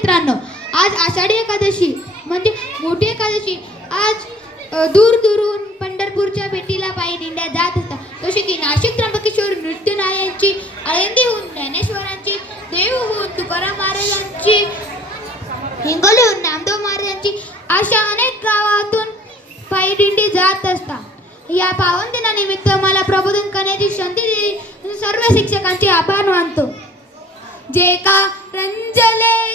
मित्रांनो आज आषाढी एकादशी म्हणजे मोठी एकादशी. आज दूर दूरून पंढरपूरच्या भेटीला पायी दिंड्या जात असतात. जसे की नाशिक त्र्यंबकेश्वर नृत्यनायांची आळंदीहून ज्ञानेश्वरांची देवहून तुकाराम महाराजांची हिंगोलीहून नामदेव महाराजांची अशा अनेक गावातून पायी दिंडी जात असतात. या पावन दिनानिमित्त मला प्रबोधन करण्याची संधी दिली सर्व शिक्षकांचे आभार मानतो. जे का रंजले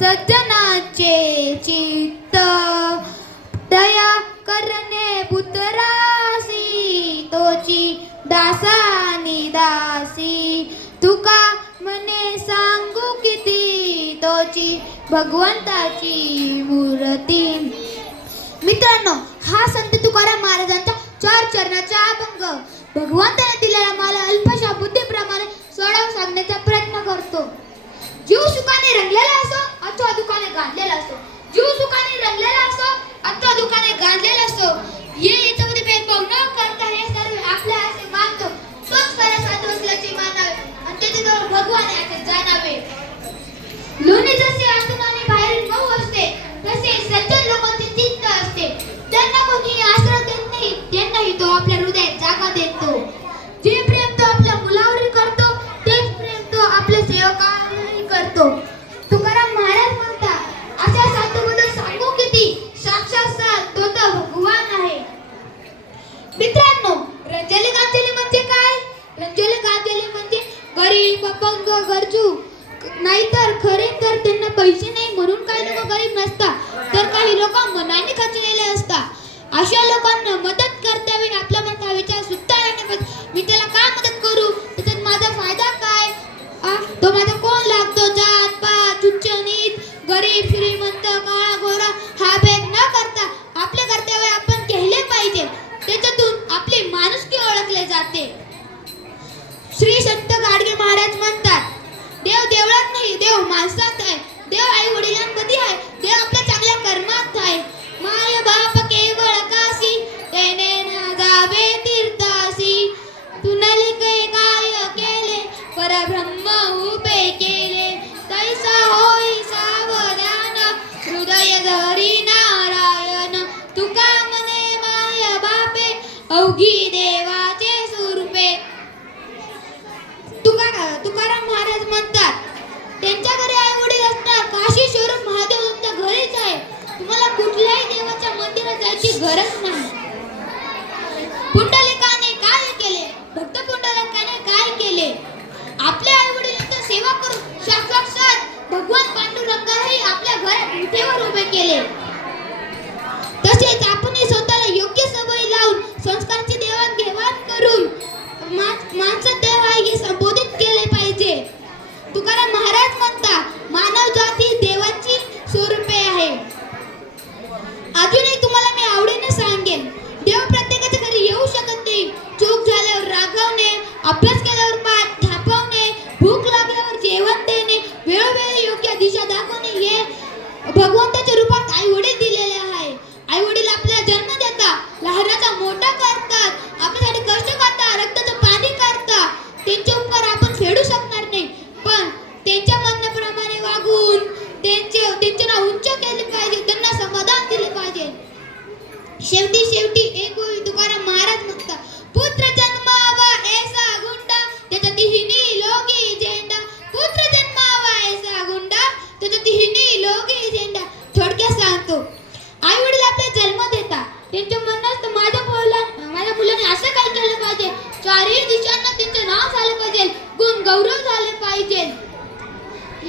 सज्जनाचे चित्त. दया करणे पुतरासी तोची दासानी दासी. तुका मने सांगू किती? तोची भगवंताची मूर्ती. मित्रांनो हा संत तुकाराम महाराजांचा चार चरणाचा अभंग. भगवंताने दिलेला मला अल्पशा बुद्धीप्रमाणे सोडवून सांगण्याचा प्रयत्न करतो जीव सुखाने रंगलेला असो अथवा दुखाने गांधलेला असो जीव सुखाने रंगलेला असो अथवा दुखाने गांधलेला असो ये याच्यामध्ये भेदभाव न करता हे सर्व आपल्या असे मानतो तोच खरा साधू असल्याचे मानावे आणि त्याच्याजवळ भगवान आहे असे जाणावे लोणी जसे आतून आणि बाहेर मऊ असते तसे सज्जन लोकांचे चित्त असते त्यांना कोणी आश्रय देत नाही त्यांनाही तो आपल्या हृदयात जागा देतो जे प्रेम तो आपल्या मुलावरही करतो तेच प्रेम तो आपल्या सेवकावरही तुकाराम महाराज म्हणतात अशा साधूबद्दल सांगू किती? साक्षात तो तर भगवान आहे. मित्रांनो रंजली गांजली म्हणजे काय? रंजली गांजली म्हणजे गरीब अपंग गरजू. नाहीतर खरे तर त्यांना पैसे नाही म्हणून काही लोक गरीब नसतात. तर काही लोक मनाने खचलेले असतात. अशा लोकांना मदत करतावे आपल्या देवळात नाही देव माणसात आहे. देव आई वडिलांमध्ये आहे. देव आपल्या चांगल्या कर्मात आहे. घरात उभे केले. तसेच आपण स्वतःला योग्य सवयी लावून संस्कारांची देवाणघेवाण करून माणसं देव आहे हे संबोधित केले पाहिजे. तुकाराम महाराज म्हणता मानव जाती देवाची स्वरूपे आहे. अजूनही तुम्हाला मी आवडीने सांगेन देव प्रत्येकाच्या घरी येऊ शकत नाही. चूक झाल्यावर रागवणे अभ्यास केल्यावर पाठ थापवणे भूक लागल्यावर जेवण देणे वेळोवेळी योग्य दिशा दाखवणे हे भगवंताच्या रूपात आई वडील दिलेले आहे. आई वडील आपल्याला जन्म देतात लहानाचा मोठा करतात आपल्यासाठी कष्ट करतात रक्ताचं पाणी करतात. त्यांचे उपकार आपण फेडू शकणार नाही. पण त्यांच्या म्हणण्याप्रमाणे वागून त्यांचे त्यांचे नाव उंच केले पाहिजे त्यांना समाधान दिले पाहिजे. शेवटी शेवटी चारही दिशांना त्यांचं नाव झालं पाहिजे. गुण गौरव झाले पाहिजे.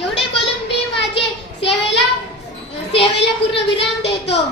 एवढे बोलून मी माझे सेवेला सेवेला पूर्ण विराम देतो.